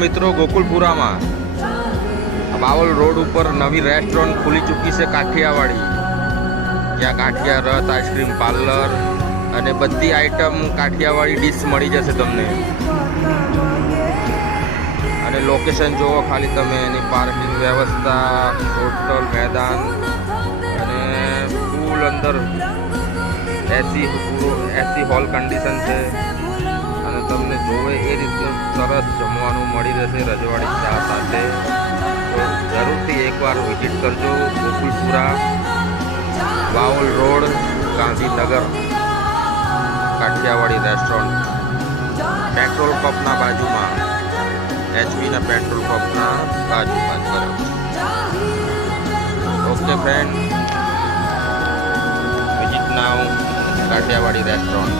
મિત્રો ગોકુલપુરામાં બાવલ રોડ ઉપર નવી રેસ્ટોરન્ટ ખુલી ચૂકી છે કાઠિયાવાડી, જ્યાં કાઠિયા રથ આઈસ્ક્રીમ પાર્લર અને બધી આઈટમ કાઠિયાવાડી ડીશ મળી જશે તમને. અને લોકેશન જોવો ખાલી તમે, એની પાર્કિંગ વ્યવસ્થા, હોટલ, મેદાન અને ફૂલ અંદર એસી હોલ કન્ડિશન છે. અને તમને જોવે એ રીતે સરસ જમવાનું મળી રહેશે રજવાડી ચા સાથે. તો જરૂરથી એકવાર વિઝિટ કરજો Gokulpura, Bawal road, Gandhinagar, Kathiyawadi restaurant, petrol પંપના બાજુમાં, એચપીના પેટ્રોલ પંપના બાજુમાં જ કરો. Okay friend, visit now Kathiyawadi restaurant.